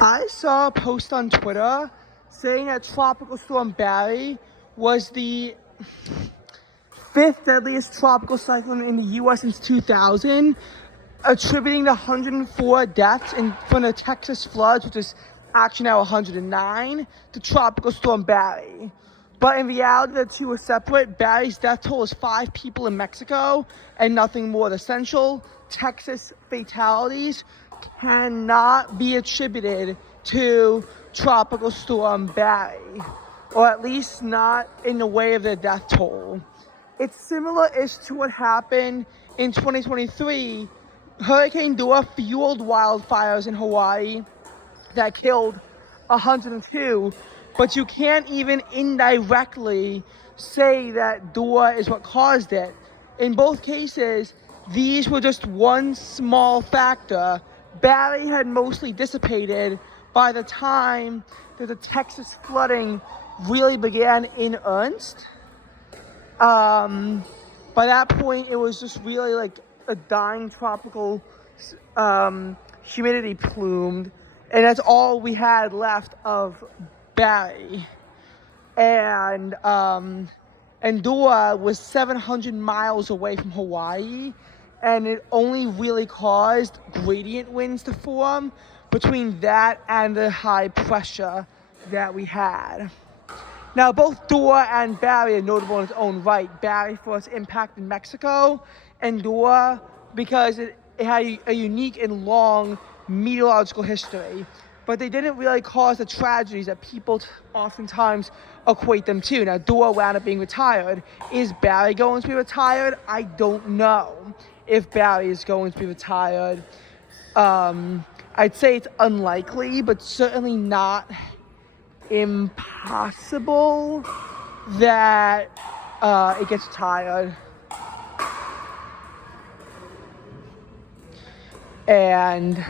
I saw a post on Twitter saying that Tropical Storm Barry was the fifth deadliest tropical cyclone in the U.S. since 2000, attributing the 104 deaths from the Texas floods, which is actually now 109, to Tropical Storm Barry. But in reality, the two are separate. Barry's death toll is 5 people in Mexico and nothing more. The central Texas fatalities cannot be attributed to Tropical Storm Barry, or at least not in the way of the death toll. It's similar-ish to what happened in 2023. Hurricane Dora fueled wildfires in Hawaii that killed 102, but you can't even indirectly say that Dora is what caused it. In both cases, these were just one small factor. Barry had mostly dissipated by the time that the Texas flooding really began in earnest. By that point, it was just really like a dying tropical humidity plume, and that's all we had left of Barry. And Dora was 700 miles away from Hawaii, and it only really caused gradient winds to form between that and the high pressure that we had. Now, both Dora and Barry are notable in its own right. Barry for its impact in Mexico, and Dora because it had a unique and long meteorological history. But they didn't really cause the tragedies that people oftentimes equate them to. Now, Dora wound up being retired. Is Barry going to be retired? I don't know if Barry is going to be retired. I'd say it's unlikely, but certainly not impossible that it gets retired. And,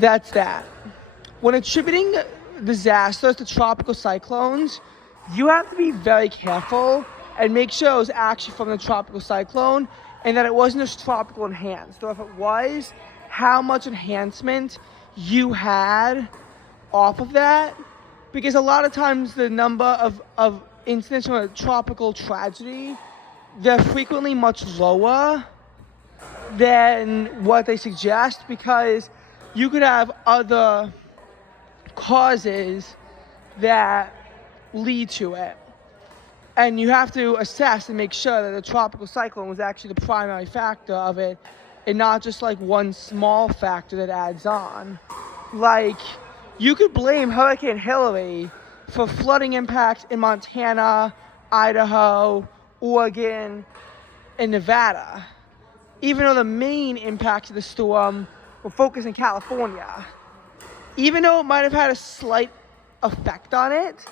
that's that. When attributing disasters to tropical cyclones, you have to be very careful and make sure it was actually from the tropical cyclone and that it wasn't just tropical enhanced. Or if it was, how much enhancement you had off of that. Because a lot of times the number of incidents from a tropical tragedy, they're frequently much lower than what they suggest, because you could have other causes that lead to it. And you have to assess and make sure that the tropical cyclone was actually the primary factor of it and not just like one small factor that adds on. Like, you could blame Hurricane Hillary for flooding impacts in Montana, Idaho, Oregon, and Nevada, even though the main impacts of the storm were focused in California. Even though it might have had a slight effect on it,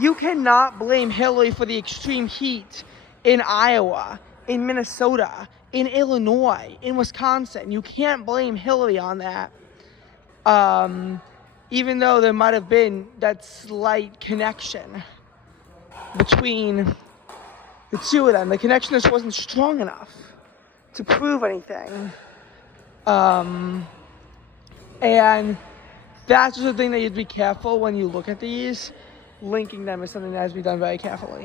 you cannot blame Hillary for the extreme heat in Iowa, in Minnesota, in Illinois, in Wisconsin. You can't blame Hillary on that. Even though there might have been that slight connection between the two of them. The connection just wasn't strong enough to prove anything. And that's just the thing that you'd be careful when you look at these. Linking them is something that has to be done very carefully.